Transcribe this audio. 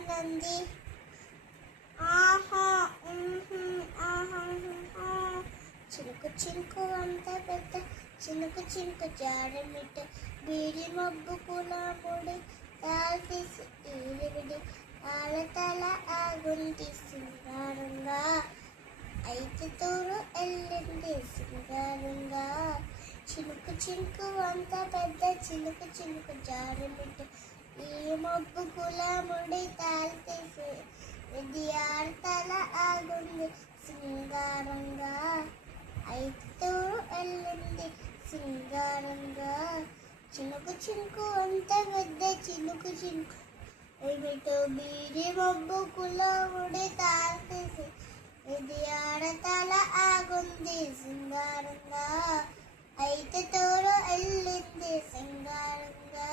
నంది ఆహా ఆహా చినుకు చినుకు అంత పెద్ద చినుకు చినుకు జాడమిట్ట బీడి మబ్బు కులాముడి తాళ తీసి ఈలివిడి తల ఆగుంది సింగారంగా అయితే తోరు ఎల్లింది సింగారంగా చినుకు చినుకు అంత పెద్ద చినుకు చినుకు జాడమిట్ట ఈ మబ్బు కులాముడి తాళ తీసి తల ఆగుంది సింగారంగా అయితే వెళ్ళింది సింగారంగా చినుకు చినుకు అంత పెద్ద చినుకు చినుకు ఏమిటో బీడి మబ్బు కులాముడి తాల్చేసి ఇది ఆడతల ఆగుంది సింగారంగా అయితే తోడు వెళ్ళింది సింగారంగా